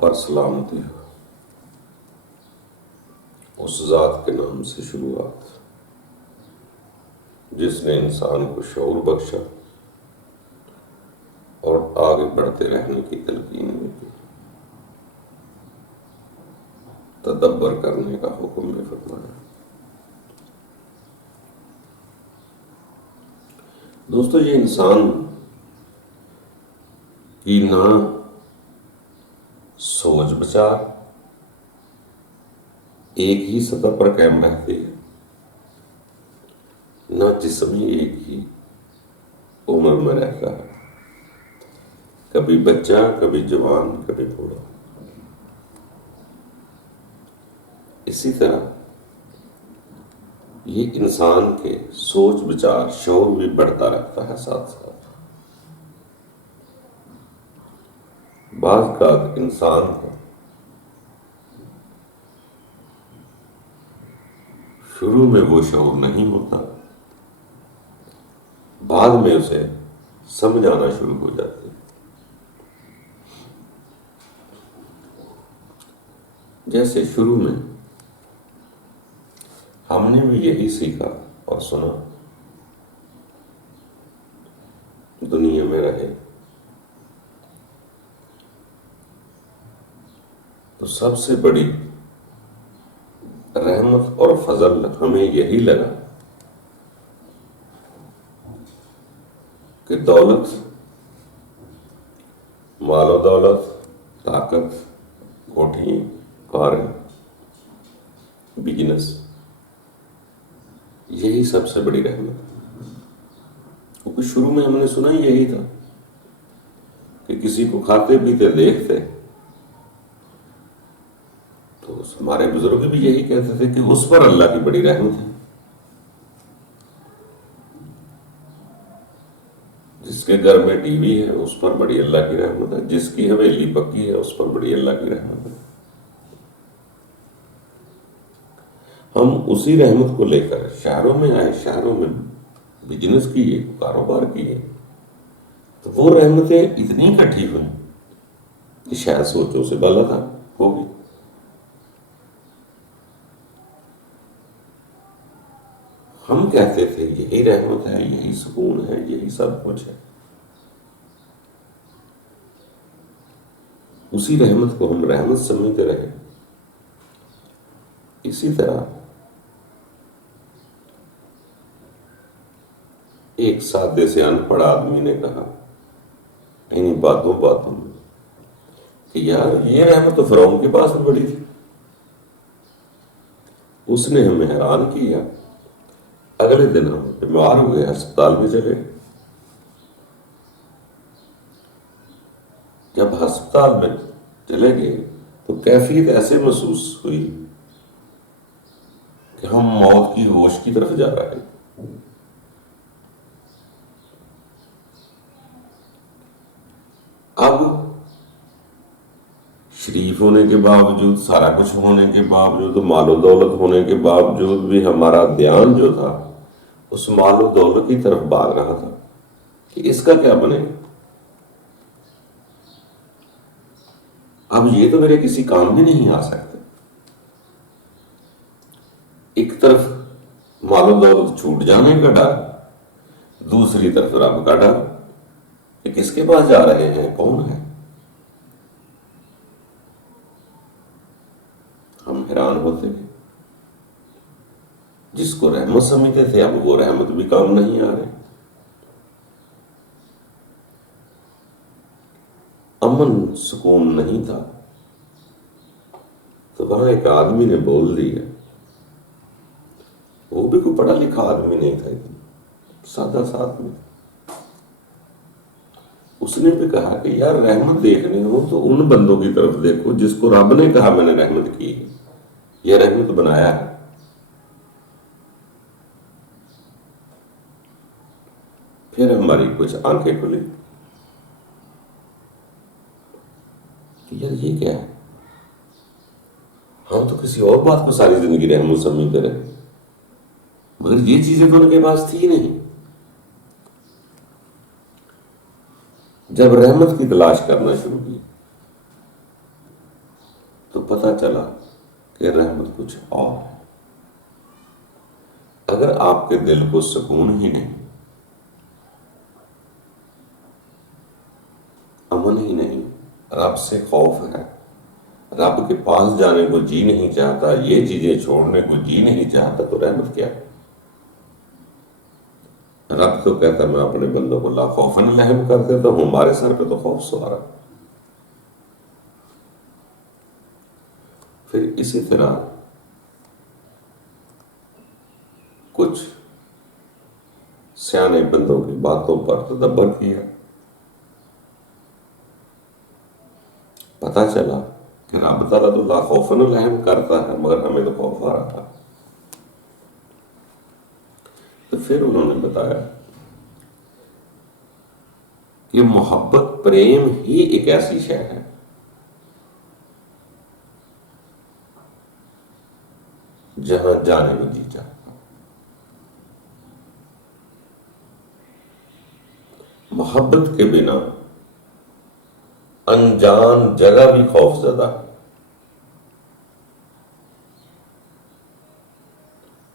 پر سلامتی ہو۔ اس ذات کے نام سے شروعات جس نے انسان کو شعور بخشا اور آگے بڑھتے رہنے کی تلقین بھی دی، تدبر کرنے کا حکم بھی فرمایا۔ دوستو، یہ انسان کی نہ سوچ بچار ایک ہی سطح پر قائم رہتی ہے، نہ جسم ہی ایک ہی عمر میں رہتا ہے، کبھی بچہ، کبھی جوان، کبھی بوڑھا۔ اسی طرح یہ انسان کے سوچ بچار شعور بھی بڑھتا رہتا ہے ساتھ ساتھ۔ بعض کا انسان کو شروع میں وہ شعور نہیں ہوتا، بعد میں اسے سمجھ آنا شروع ہو جاتی ہے۔ جیسے شروع میں ہم نے بھی یہی سیکھا اور سنا، دنیا میں رہے تو سب سے بڑی رحمت اور فضل ہمیں یہی لگا کہ دولت، مال و دولت، طاقت، کوٹھی، کاریں، بزنس، یہی سب سے بڑی رحمت ہے۔ کیونکہ شروع میں ہم نے سنا ہی یہی تھا کہ کسی کو کھاتے پیتے دیکھتے تو ہمارے بزرگ بھی یہی کہتے تھے کہ اس پر اللہ کی بڑی رحمت ہے۔ جس کے گھر میں ٹی وی ہے اس پر بڑی اللہ کی رحمت ہے، جس کی حویلی پکی ہے اس پر بڑی اللہ کی رحمت ہے۔ ہم اسی رحمت کو لے کر شہروں میں آئے، شہروں میں بزنس کیے، کاروبار کیے، تو وہ رحمتیں اتنی اکٹھی ہوئیں کہ شاید سوچوں سے بالا تھا ہوگی۔ ہم کہتے تھے یہی رحمت ہے، یہی سکون ہے، یہی سب کچھ ہے۔ اسی رحمت کو ہم رحمت سمجھتے رہے۔ اسی طرح ایک سادے سے ان پڑھ آدمی نے کہا انہیں باتوں میں کہ یار یہ رحمت تو فرعون کے پاس بھی بڑی تھی، اس نے ہمیں حیران کیا۔ اگلے دن ہم بیمار ہوئے، ہسپتال میں چلے۔ جب ہسپتال میں چلے گئے تو کیفیت ایسے محسوس ہوئی کہ ہم موت کی ہوش کی طرف جا رہے ہیں۔ اب شریف ہونے کے باوجود، سارا کچھ ہونے کے باوجود، مال و دولت ہونے کے باوجود بھی ہمارا دھیان جو تھا اس مال و دولت کی طرف بھاگ رہا تھا کہ اس کا کیا بنے گا، اب یہ تو میرے کسی کام میں نہیں آ سکتے۔ ایک طرف مال و دولت چھوٹ جانے کا ڈر، دوسری طرف رب کا ڈر کہ کس کے پاس جا رہے ہیں، کون ہے۔ ہم حیران ہوتے ہیں، جس کو رحمت سمجھتے تھے اب وہ رحمت بھی کام نہیں آ رہے۔ امن سکون نہیں تھا۔ تو وہاں ایک آدمی نے بول دیا، وہ بھی کوئی پڑھا لکھا آدمی نہیں تھا، سادہ سا آدمی۔ اس نے بھی کہا کہ یار رحمت دیکھنے ہو تو ان بندوں کی طرف دیکھو جس کو رب نے کہا میں نے رحمت کی ہے، یہ رحمت بنایا ہے۔ پھر ہماری کچھ آنکھیں کھلی کہ یار یہ کیا ہے، ہم تو کسی اور بات کو ساری زندگی رحمت سمجھتے رہے، مگر یہ چیزیں تو ان کے پاس تھی نہیں۔ جب رحمت کی تلاش کرنا شروع کی تو پتہ چلا کہ رحمت کچھ اور ہے۔ اگر آپ کے دل کو سکون ہی نہیں، امن ہی نہیں، رب سے خوف ہے، رب کے پاس جانے کو جی نہیں چاہتا، یہ چیزیں چھوڑنے کو جی نہیں چاہتا، تو رحمت کیا ہے؟ رب تو کہتا ہے میں اپنے بندوں کو لا خوفاً رحم کر دیتا ہوں، ہمارے سر پہ تو خوف سوار ہے۔ پھر اسی طرح کچھ سیانے بندوں کی باتوں پر تدبر کیا، پتہ چلا کہ رب تعالیٰ تو لا خوفاً رحم کرتا ہے، مگر ہمیں تو خوف آ رہا تھا۔ تو پھر انہوں نے بتایا کہ محبت پریم ہی ایک ایسی شے ہے جہاں جانے میں جی چاہتا۔ محبت کے بنا انجان جگہ بھی خوف زدہ ہے۔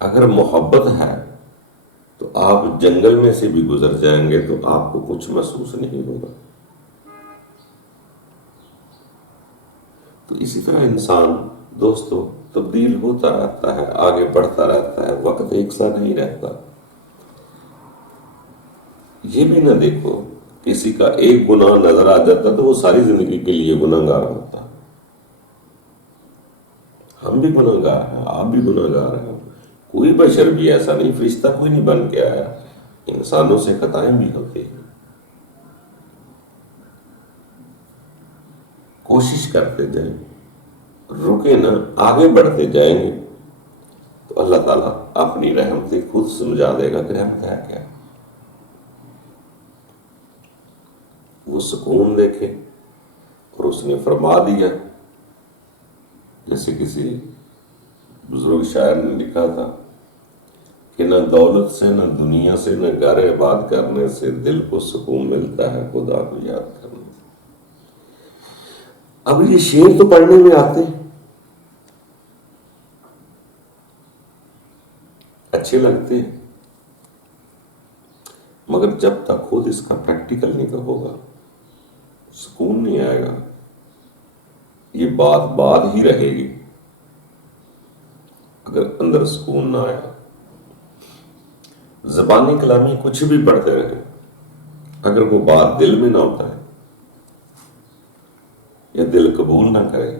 اگر محبت ہے تو آپ جنگل میں سے بھی گزر جائیں گے تو آپ کو کچھ محسوس نہیں ہوگا۔ تو اسی طرح انسان دوستو تبدیل ہوتا رہتا ہے، آگے بڑھتا رہتا ہے، وقت ایک سا نہیں رہتا۔ یہ بھی نہ دیکھو کسی کا ایک گناہ نظر آ جاتا تو وہ ساری زندگی کے لیے گناہ گار ہوتا۔ ہم بھی گناہ گار ہیں، آپ بھی گناہ گار ہیں، کوئی بشر بھی ایسا نہیں، فرشتہ کوئی نہیں بن کے آیا، انسانوں سے خطائیں بھی ہوتی ہیں۔ کوشش کرتے جائیں، رکے نہ، آگے بڑھتے جائیں گے تو اللہ تعالیٰ اپنی رحمت سے خود سمجھا دے گا کہ رحمت ہے کیا۔ وہ سکون دیکھے، اور اس نے فرما دیا، جیسے کسی بزرگ شاعر نے لکھا تھا کہ نہ دولت سے، نہ دنیا سے، نہ گھر آباد کرنے سے دل کو سکون ملتا ہے خدا کو یاد کرنے سے۔ اب یہ شعر تو پڑھنے میں آتے ہیں، اچھے لگتے ہیں، مگر جب تک خود اس کا پریکٹیکل نہیں ہوگا سکون نہیں آئے گا، یہ بات بات ہی رہے گی اگر اندر سکون نہ آیا۔ زبانی کلامی کچھ بھی پڑھتے رہے، اگر وہ بات دل میں نہ اترے یا دل قبول نہ کرے،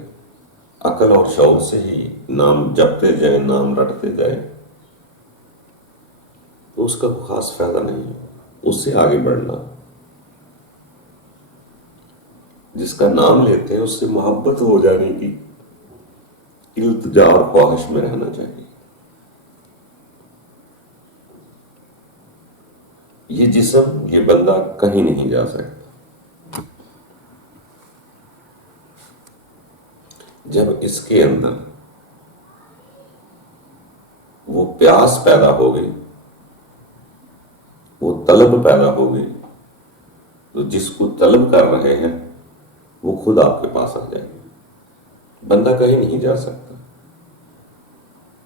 عقل اور شعور سے ہی نام جپتے جائیں، نام رٹتے جائیں، تو اس کا کوئی خاص فائدہ نہیں ہے۔ اس سے آگے بڑھنا، جس کا نام لیتے ہیں اس سے محبت ہو جانے کی التجا اور خواہش میں رہنا چاہیے۔ یہ جسم، یہ بندہ کہیں نہیں جا سکتا۔ جب اس کے اندر وہ پیاس پیدا ہو گئی، وہ طلب پیدا ہو گئی، تو جس کو طلب کر رہے ہیں وہ خود آپ کے پاس آ جائے گا۔ بندہ کہیں نہیں جا سکتا،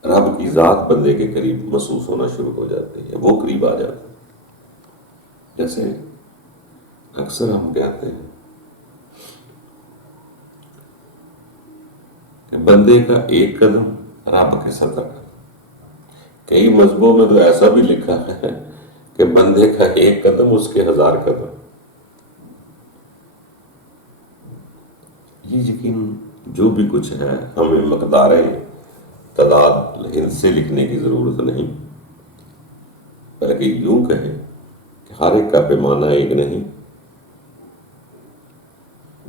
رب کی ذات بندے کے قریب محسوس ہونا شروع ہو جاتی ہے، وہ قریب آ جاتا ہے۔ جیسے اکثر ہم کہتے ہیں کہ بندے کا ایک قدم رب کے 70 قدم۔ کئی مذہبوں میں تو ایسا بھی لکھا ہے کہ بندے کا ایک قدم اس کے 1000 قدم۔ یہ یقین جو بھی کچھ ہے، ہمیں مقداریں تعداد ہند سے لکھنے کی ضرورت نہیں، بلکہ یوں کہیں کہ ہر ایک کا پیمانہ ایک نہیں۔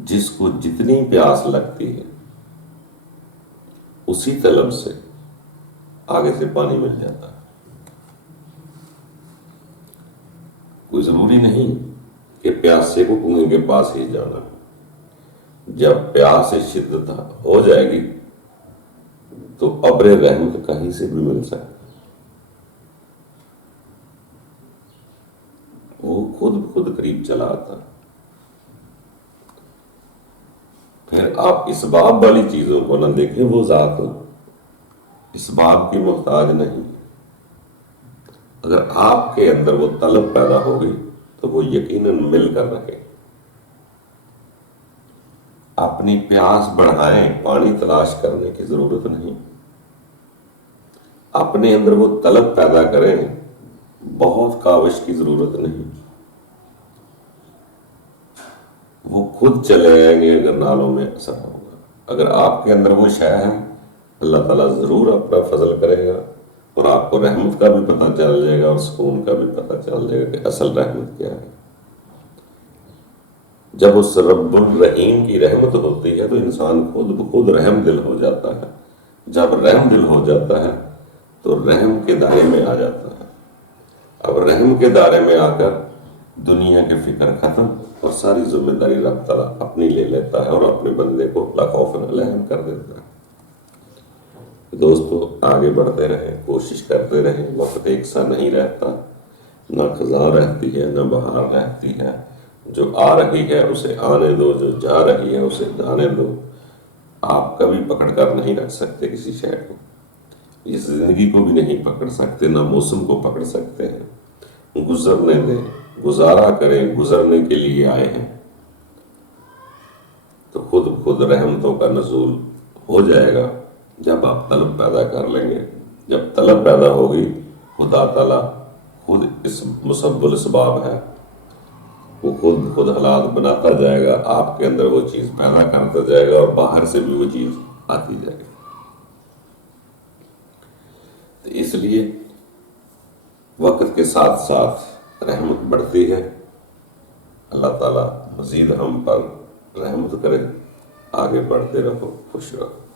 جس کو جتنی پیاس لگتی ہے اسی طلب سے آگے سے پانی مل جاتا ہے۔ کوئی ضروری نہیں کہ پیاسے کو کنویں کے پاس ہی جانا۔ جب پیاس شدت ہو جائے گی تو ابر رحمت کہیں سے بھی مل سکتا ہے، وہ خود قریب چلا آتا۔ پھر آپ اسباب والی چیزوں کو نہ دیکھیں، وہ ذات اسباب کی محتاج نہیں۔ اگر آپ کے اندر وہ طلب پیدا ہوگی تو وہ یقیناً مل کر رہے۔ اپنی پیاس بڑھائیں، پانی تلاش کرنے کی ضرورت نہیں۔ اپنے اندر وہ طلب پیدا کریں، بہت کاوش کی ضرورت نہیں۔ وہ خود چلے آئیں گے اگر نالوں میں اثر ہوگا۔ اگر آپ کے اندر وہ شے ہے، اللہ تعالیٰ ضرور اپنا فضل کرے گا، اور آپ کو رحمت کا بھی پتہ چل جائے گا اور سکون کا بھی پتہ چل جائے گا کہ اصل رحمت کیا ہے۔ جب اس رب الرحیم کی رحمت ہوتی ہے تو انسان خود بخود رحم دل ہو جاتا ہے۔ جب رحم دل ہو جاتا ہے تو رحم کے دائرے میں آ جاتا ہے۔ اب رحم کے دائرے میں آ کر دنیا کے فکر ختم، اور ساری ذمہ داری رب تعالیٰ اپنی لے لیتا ہے اور اپنے بندے کو لا خوف علیہم کر دیتا ہے۔ دوستو، آگے بڑھتے رہیں، کوشش کرتے رہیں۔ وقت ایک سا نہیں رہتا، نہ خزاں رہتی ہے نہ بہار رہتی ہے۔ جو آ رہی ہے اسے آنے دو، جو جا رہی ہے اسے جانے دو۔ آپ کبھی پکڑ کر نہیں رکھ سکتے کسی شے کو، اس زندگی کو بھی نہیں پکڑ سکتے، نہ موسم کو پکڑ سکتے ہیں۔ گزرنے دیں، گزارا کریں، گزرنے کے لیے آئے ہیں تو خود رحمتوں کا نزول ہو جائے گا جب آپ طلب پیدا کر لیں گے۔ جب طلب پیدا ہوگی، خدا تعالیٰ خود اس مسبب الاسباب ہے، وہ خود حالات بناتا جائے گا، آپ کے اندر وہ چیز پیدا کرتا جائے گا اور باہر سے بھی وہ چیز آتی جائے گی۔ تو اس لیے وقت کے ساتھ ساتھ رحمت بڑھتی ہے۔ اللہ تعالیٰ مزید ہم پر رحمت کرے۔ آگے بڑھتے رہو، خوش رہو۔